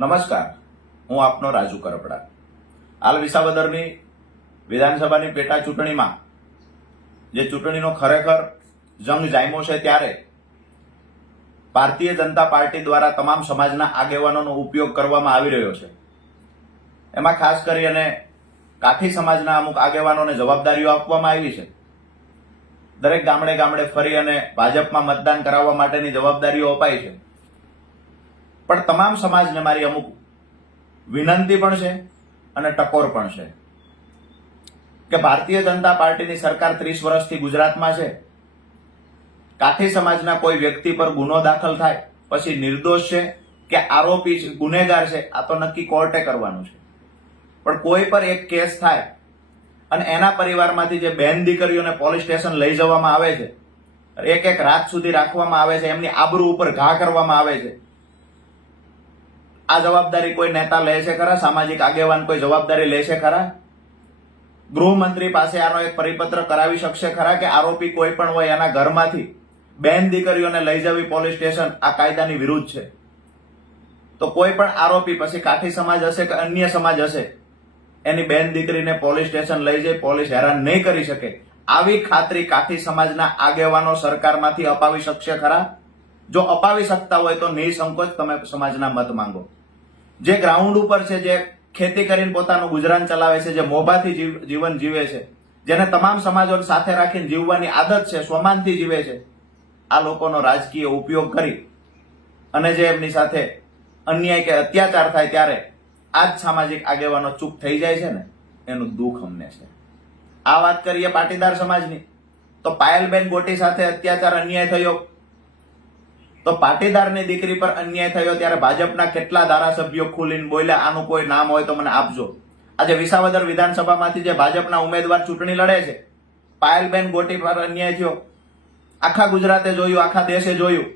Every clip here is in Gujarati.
નમસ્કાર, હું આપનો રાજુ કરપડા. હાલ વિસાવદરની વિધાનસભાની પેટા ચૂંટણીમાં જે ચૂંટણીનો ખરેખર જંગ જામ્યો છે ત્યારે ભારતીય જનતા પાર્ટી દ્વારા તમામ સમાજના આગેવાનોનો ઉપયોગ કરવામાં આવી રહ્યો છે. એમાં ખાસ કરીને કાઠી સમાજના અમુક આગેવાનોને જવાબદારીઓ આપવામાં આવી છે. દરેક ગામડે ગામડે ફરી અને ભાજપમાં મતદાન કરાવવા માટેની જવાબદારીઓ અપાઈ છે. પણ તમામ સમાજને મારી અમુક વિનંતી પણ છે અને ટકોર પણ છે કે ભારતીય જનતા પાર્ટીની સરકાર 30 વર્ષથી ગુજરાતમાં છે. કાઠી સમાજના કોઈ વ્યક્તિ પર ગુનો દાખલ થાય પછી નિર્દોષ છે કે આરોપી છે, ગુનેગાર છે, આ તો નક્કી કોર્ટે કરવાનું છે. પણ કોઈ પર એક કેસ થાય અને એના પરિવારમાંથી જે બેન દીકરીઓને પોલીસ સ્ટેશન લઈ જવામાં આવે છે, એક રાત સુધી રાખવામાં આવે છે, એમની આબરૂ ઉપર ઘા કરવામાં આવે છે, આ જવાબદારી કોઈ નેતા લે છે ખરા? સામાજિક આગેવાન કોઈ જવાબદારી લે છે ખરા? ગૃહમંત્રી પાસે આનો એક પરિપત્ર કરાવી શકશે ખરા કે આરોપી કોઈ પણ હોય એના ઘરમાંથી બેન દીકરીઓને લઈ જવી પોલીસ સ્ટેશન આ કાયદાની વિરુદ્ધ છે? તો કોઈ પણ આરોપી પછી કાઠી સમાજ હશે કે અન્ય સમાજ હશે એની બેન દીકરીને પોલીસ સ્ટેશન લઈ જઈ પોલીસ હેરાન નહીં કરી શકે, આવી ખાતરી કાઠી સમાજના આગેવાનો સરકારમાંથી અપાવી શકશે ખરા? જો અપાવી શકતા હોય તો નિસંકોચ તમે સમાજના મત માંગો. જે ગ્રાઉન્ડ ઉપર છે, જે ખેતી કરીને પોતાનું ગુજરાન ચલાવે છે, જે મોભાથી જીવન જીવે છે, જેને તમામ સમાજોને સાથે રાખીને જીવવાની આદત છે, સ્વમાનથી જીવે છે, આ લોકોનો રાજકીય ઉપયોગ કરી અને જે એમની સાથે અન્યાય કે અત્યાચાર થાય ત્યારે આ જ સામાજિક આગેવાનો ચૂપ થઈ જાય છે ને, એનું દુઃખ અમને છે. આ વાત કરીએ પાટીદાર સમાજની તો પાયલબેન ગોટી સાથે અત્યાચાર અન્યાય થયો તો પાટીદારની દીકરી પર અન્યાય થયો ત્યારે ભાજપના કેટલા ધારાસભ્યો ખુલીને બોલ્યા? આનું કોઈ નામ હોય તો મને આપજો. આજે વિસાવદર વિધાનસભામાંથી જે ભાજપના ઉમેદવાર ચૂંટણી લડે છે, પાયલબેન ગોટી પર અન્યાય થયો, આખા ગુજરાતે જોયું, આખા દેશે જોયું.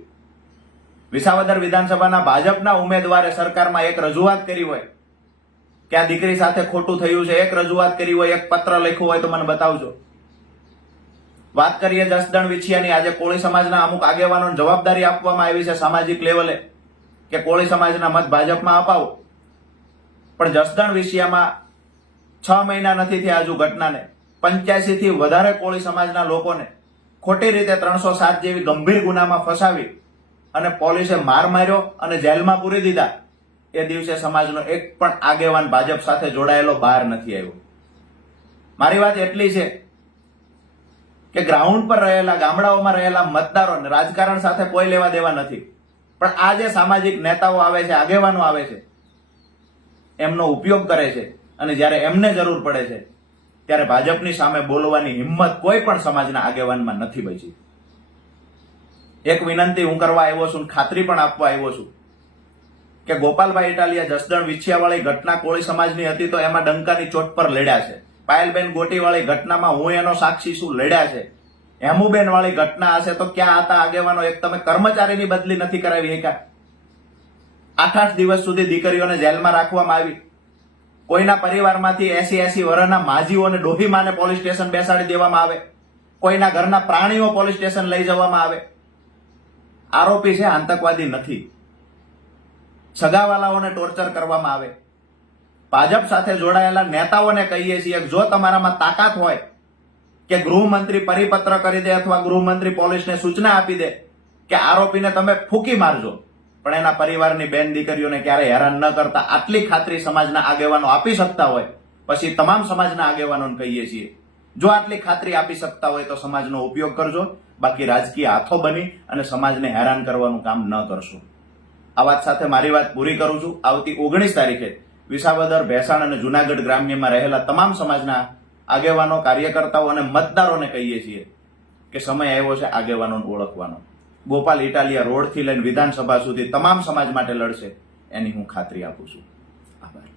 વિસાવદર વિધાનસભાના ભાજપના ઉમેદવારે સરકારમાં એક રજૂઆત કરી હોય કે આ દીકરી સાથે ખોટું થયું છે, એક રજૂઆત કરી હોય, એક પત્ર લખ્યો હોય તો મને બતાવજો. વાત કરીએ જસદણ વિછિયાની, આજે કોળી સમાજના અમુક આગેવાનોને જવાબદારી આપવામાં આવી છે સામાજિક લેવલે કે કોળી સમાજના મત ભાજપમાં અપાવો. પણ જસદણ વિછિયામાં 6 મહિના નથી થયા હજુ ઘટનાને, 85 થી વધારે કોળી સમાજના લોકોને ખોટી રીતે 307 જેવી ગંભીર ગુનામાં ફસાવી અને પોલીસે માર માર્યો અને જેલમાં પૂરી દીધા. એ દિવસે સમાજનો એક પણ આગેવાન ભાજપ સાથે જોડાયેલો બહાર નથી આવ્યો. મારી વાત એટલી છે કે ગ્રાઉન્ડ પર રહેલા, ગામડાઓમાં રહેલા મતદારોને રાજકારણ સાથે કોઈ લેવા દેવા નથી. પણ આ જે સામાજિક નેતાઓ આવે છે, આગેવાનો આવે છે, એમનો ઉપયોગ કરે છે અને જ્યારે એમને જરૂર પડે છે ત્યારે ભાજપની સામે બોલવાની હિંમત કોઈ પણ સમાજના આગેવાનમાં નથી બચી. એક વિનંતી હું કરવા આવ્યો છું, ખાતરી પણ આપવા આવ્યો છું કે ગોપાલભાઈ ઇટાલિયા જસદણ વિછિયાવાળી ઘટના કોળી સમાજની હતી તો એમાં ડંકાની ચોટ પર લડ્યા છે. પાયલબેન ગોટીવાળી ઘટનામાં હું એનો સાક્ષી છું, લડ્યા છે. હેમુબેન વાળી ઘટના હશે તો ક્યાં હતા આગેવાનો? એક તમે કર્મચારીની બદલી નથી કરાવી શક્યા. 8 દિવસ સુધી દીકરીઓને જેલમાં રાખવામાં આવી. કોઈના પરિવારમાંથી 80 વર્ષના માજીઓને ડોહીમાને પોલીસ સ્ટેશન બેસાડી દેવામાં આવે. કોઈના ઘરના પ્રાણીઓ પોલીસ સ્ટેશન લઈ જવામાં આવે. આરોપી છે, આતંકવાદી નથી. સગાવાલાઓને ટોર્ચર કરવામાં આવે. ભાજપ સાથે જોડાયેલા નેતાઓને કહીએ છીએ જો તમારામાં તાકાત હોય કે ગૃહમંત્રી પરિપત્ર કરી દે અથવા ગૃહમંત્રી પોલીસને સૂચના આપી દે કે આરોપીને તમે ફૂંકી મારજો, પણ એના પરિવારની બેન દીકરીઓને ક્યારે હેરાન ન કરતા, આટલી ખાતરી સમાજના આગેવાનો આપી શકતા હોય પછી તમામ સમાજના આગેવાનોને કહીએ છીએ જો આટલી ખાતરી આપી શકતા હોય તો સમાજનો ઉપયોગ કરજો, બાકી રાજકીય હાથો બની અને સમાજને હેરાન કરવાનું કામ ન કરશો. આ વાત સાથે મારી વાત પૂરી કરું છું. આવતી 19 તારીખે વિસાવદર, ભેસાણ અને જુનાગઢ ગ્રામ્યમાં રહેલા તમામ સમાજના આગેવાનો, કાર્યકર્તાઓ અને મતદારોને કહીએ છીએ કે સમય આવ્યો છે આગેવાનોને ઓળખવાનો. ગોપાલ ઇટાલિયા રોડથી લઈને વિધાનસભા સુધી તમામ સમાજ માટે લડશે, એની હું ખાતરી આપું છું. આભાર.